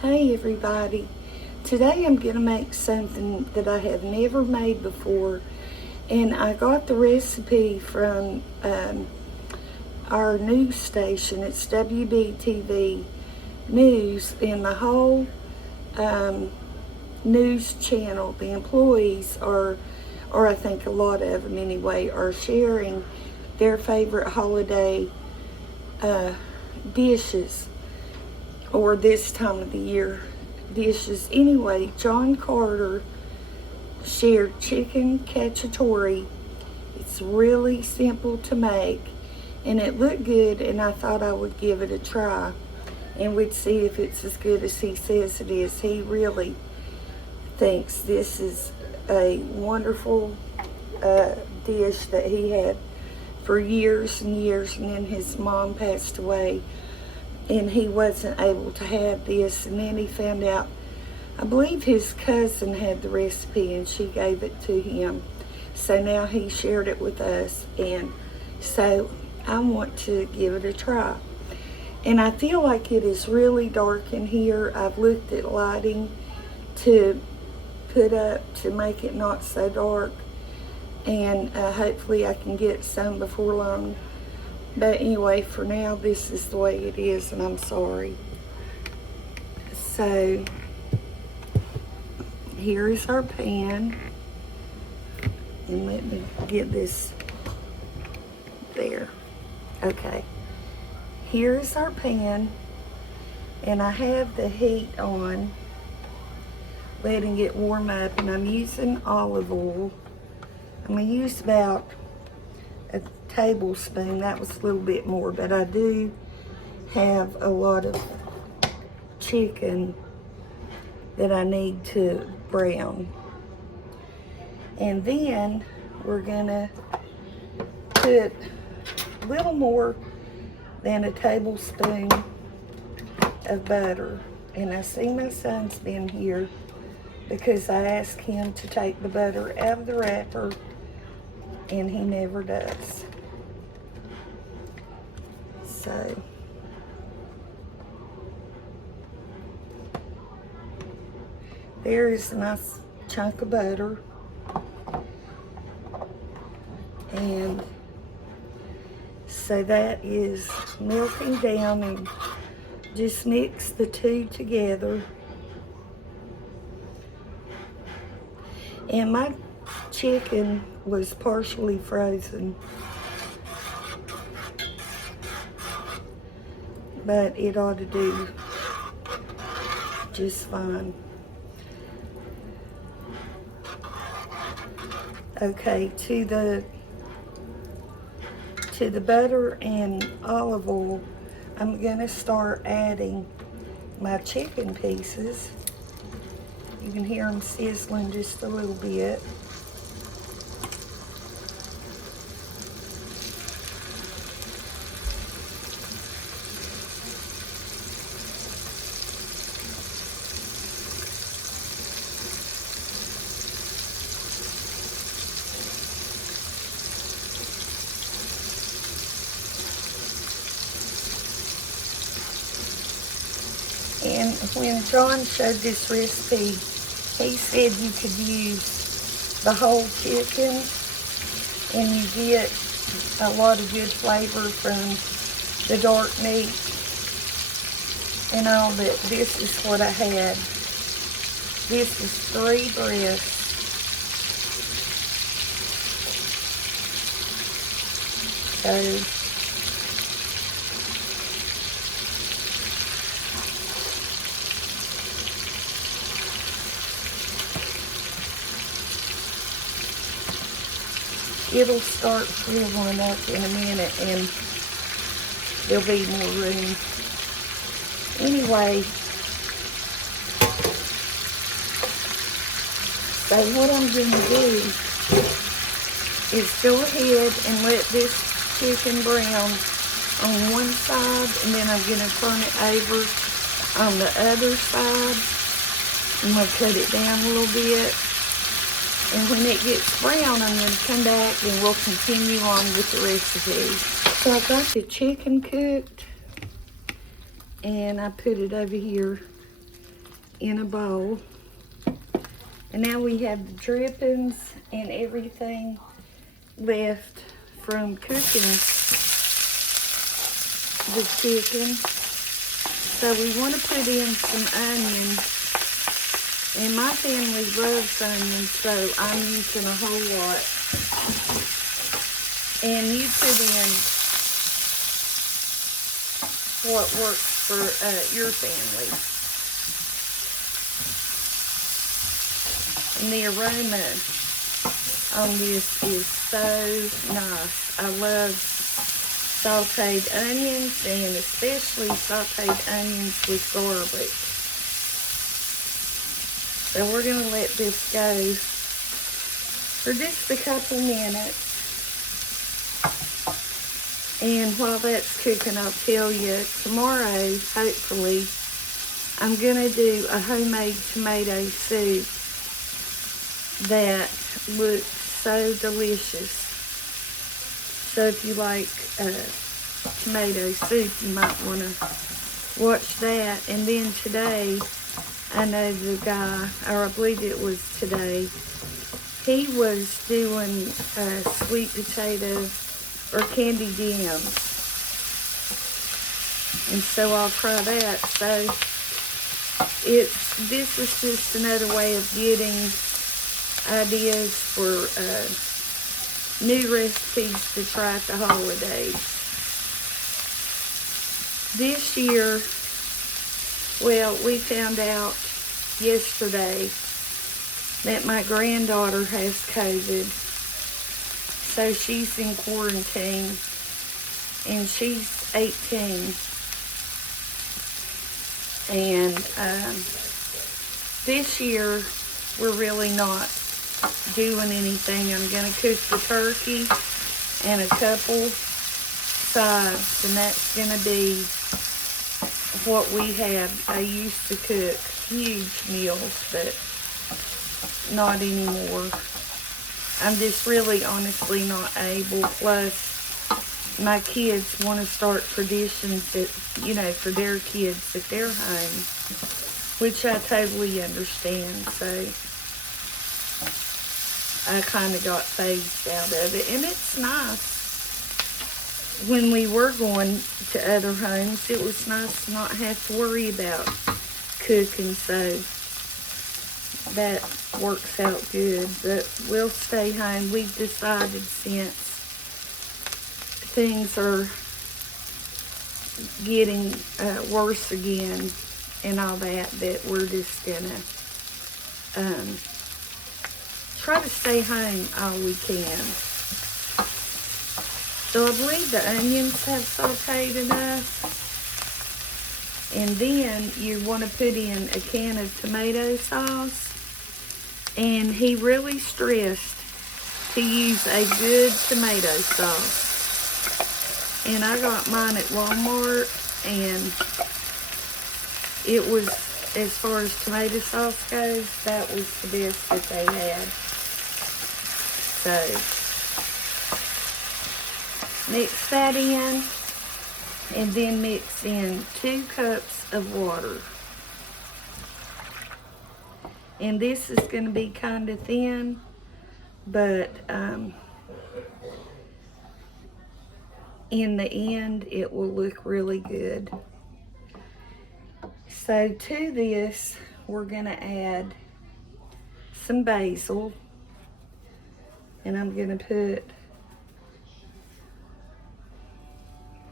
Hey everybody, today I'm going to make something that I have never made before, and I got the recipe from our news station. It's WBTV News, and the whole news channel, the employees are, or I think a lot of them anyway, are sharing their favorite holiday dishes, or this time of the year dishes. Anyway, John Carter shared chicken cacciatore. It's really simple to make, and it looked good, and I thought I would give it a try, and we'd see if it's as good as he says it is. He really thinks this is a wonderful dish that he had for years and years, and then his mom passed away and he wasn't able to have this, and then he found out, I believe his cousin had the recipe and she gave it to him, so now he shared it with us, and so I want to give it a try. And I feel like it is really dark in here. I've looked at lighting to put up to make it not so dark, and hopefully I can get some before long. But anyway, for now, this is the way it is, and I'm sorry. So, here is our pan. And let me get this there. Okay. Here is our pan. And I have the heat on, letting it warm up. And I'm using olive oil. I'm going to use about a tablespoon. That was a little bit more, but I do have a lot of chicken that I need to brown. And then we're gonna put a little more than a tablespoon of butter. And I see my son's been here because I asked him to take the butter out of the wrapper, and he never does. So, there is a nice chunk of butter. And so that is melting down, and just mix the two together. And my chicken was partially frozen, but it ought to do just fine. Okay, to the butter and olive oil, I'm gonna start adding my chicken pieces. You can hear them sizzling just a little bit. And when John showed this recipe, he said you could use the whole chicken, and you get a lot of good flavor from the dark meat and all that. This is what I had. This is 3 breasts. So, it'll start filling up in a minute, and there'll be more room. Anyway, so what I'm going to do is go ahead and let this chicken brown on one side, and then I'm going to turn it over on the other side. I'm going to cut it down a little bit. And when it gets brown, I'm going to come back and we'll continue on with the recipe. So I got the chicken cooked, and I put it over here in a bowl. And now we have the drippings and everything left from cooking the chicken. So we want to put in some onions. And my family loves onions, so I'm using a whole lot. And you put in what works for your family. And the aroma on this is so nice. I love sauteed onions, and especially sauteed onions with garlic. So we're going to let this go for just a couple minutes. And while that's cooking, I'll tell you, tomorrow, hopefully, I'm going to do a homemade tomato soup that looks so delicious. So if you like tomato soup, you might want to watch that. And then today, I know the guy, or I believe it was today, he was doing sweet potato or candied yams. And so I'll try that. So this is just another way of getting ideas for new recipes to try at the holidays. This year, well, we found out yesterday that my granddaughter has COVID. So she's in quarantine, and she's 18. And this year, we're really not doing anything. I'm going to cook the turkey and a couple sides, and that's going to be what we have. I used to cook huge meals, but not anymore. I'm just really honestly not able. Plus, my kids want to start traditions that, you know, for their kids at their home, which I totally understand. So I kind of got phased out of it. And it's nice. When we were going to other homes, it was nice to not have to worry about cooking. So that works out good. But we'll stay home. We've decided, since things are getting worse again and all that, that we're just gonna try to stay home all we can. So I believe the onions have sauteed enough. And then you want to put in a can of tomato sauce. And he really stressed to use a good tomato sauce. And I got mine at Walmart, and it was, as far as tomato sauce goes, that was the best that they had. So mix that in, and then mix in 2 cups of water. And this is going to be kind of thin, but in the end, it will look really good. So to this, we're going to add some basil. And I'm going to put,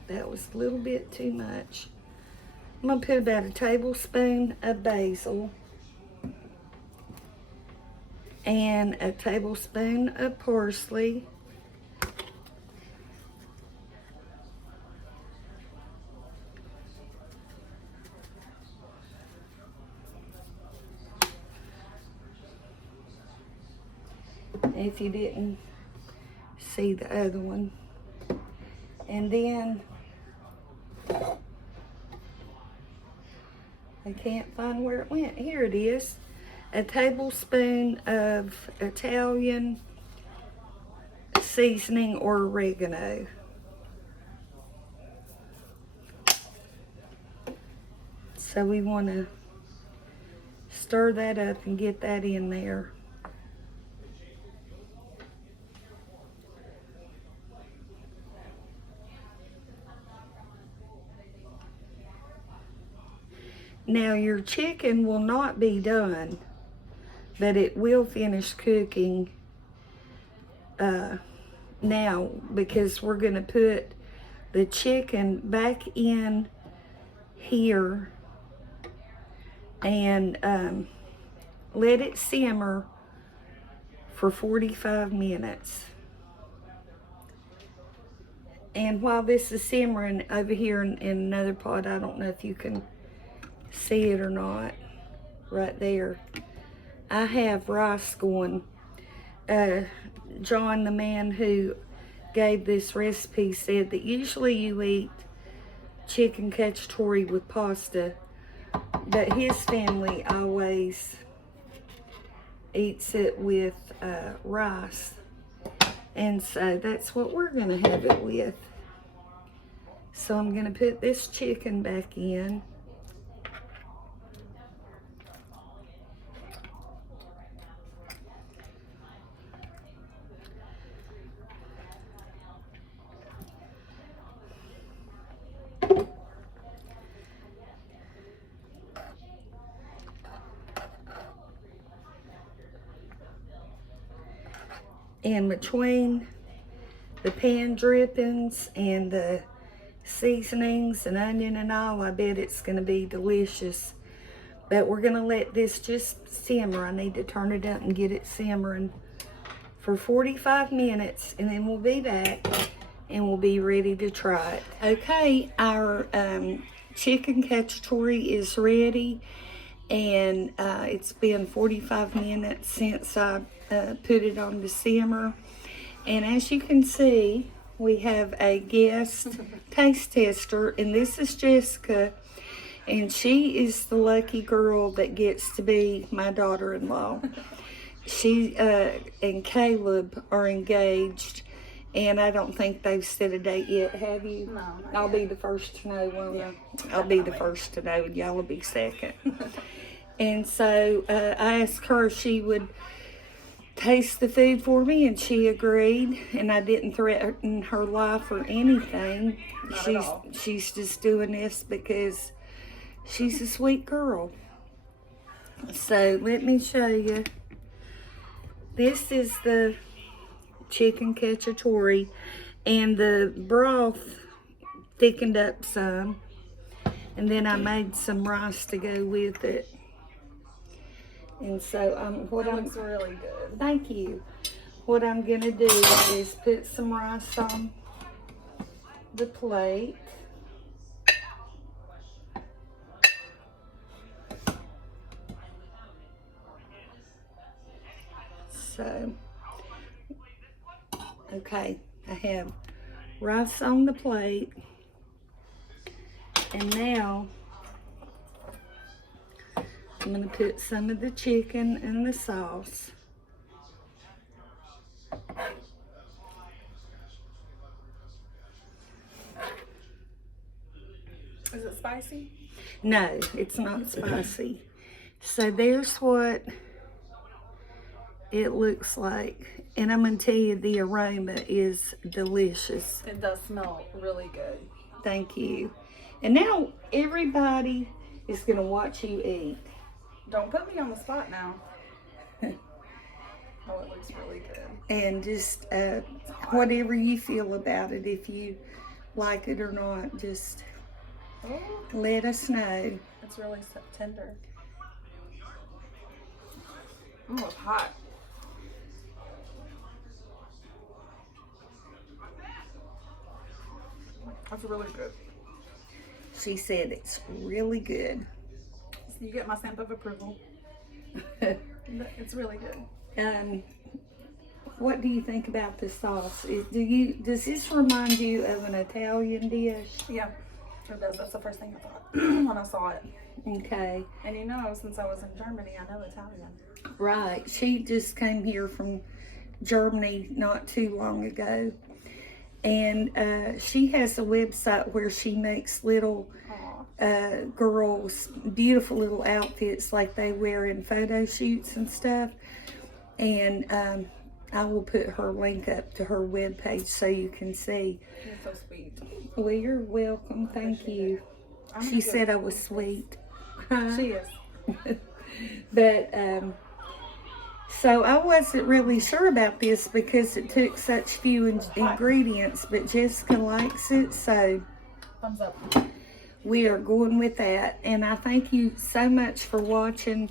that was a little bit too much. I'm going to put about a tablespoon of basil and a tablespoon of parsley. If you didn't see the other one. And then I can't find where it went. Here it is. A tablespoon of Italian seasoning or oregano. So we want to Stir that up and get that in there. Now your chicken will not be done, but it will finish cooking now, because we're going to put the chicken back in here and let it simmer for 45 minutes. And while this is simmering over here in another pot, I don't know if you can see it or not, right there, I have rice going. John, the man who gave this recipe, said that usually you eat chicken cacciatore with pasta, but his family always eats it with rice, and so that's what we're gonna have it with. So I'm gonna put this chicken back in. And between the pan drippings and the seasonings and onion and all, I bet it's going to be delicious. But we're going to let this just simmer. I need to turn it up and get it simmering for 45 minutes, and then we'll be back and we'll be ready to try it. Okay, our chicken cacciatore is ready, and it's been 45 minutes since I put it on to simmer. And as you can see, we have a guest taste tester, and this is Jessica, and she is the lucky girl that gets to be my daughter-in-law. She and Caleb are engaged, and I don't think they've set a date yet, have you? No, I'll be the first to know, won't I? I'll be the first to know, and y'all will be second. And so I asked her if she would taste the food for me, and she agreed, and I didn't threaten her life or anything. She's just doing this because she's a sweet girl. So let me show you. This is the chicken cacciatore, and the broth thickened up some, and then I made some rice to go with it. And so that looks really good. Thank you. What I'm gonna do is put some rice on the plate. So, okay, I have rice on the plate, and now I'm going to put some of the chicken in the sauce. Is it spicy? No, it's not spicy. So there's what it looks like. And I'm going to tell you, the aroma is delicious. It does smell really good. Thank you. And now everybody is going to watch you eat. Don't put me on the spot now. Oh, it looks really good. And just whatever you feel about it, if you like it or not, just let us know. It's really tender. Oh, it's hot. That's really good. She said it's really good. So you get my stamp of approval. It's really good. What do you think about the sauce? Does this remind you of an Italian dish? Yeah, it does. That's the first thing I thought when I saw it. Okay. And you know, since I was in Germany, I know Italian. Right. She just came here from Germany not too long ago. And she has a website where she makes little girls beautiful little outfits like they wear in photo shoots and stuff. And I will put her link up to her webpage so you can see. You're so sweet. Well, you're welcome. Thank you. She said I was sweet. She is. But, so I wasn't really sure about this because it took such few ingredients, but Jessica likes it, so Thumbs up. we are going with that. And I thank you so much for watching,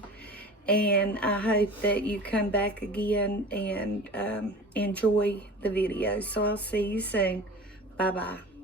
and I hope that you come back again and enjoy the video. So I'll see you soon. Bye-bye.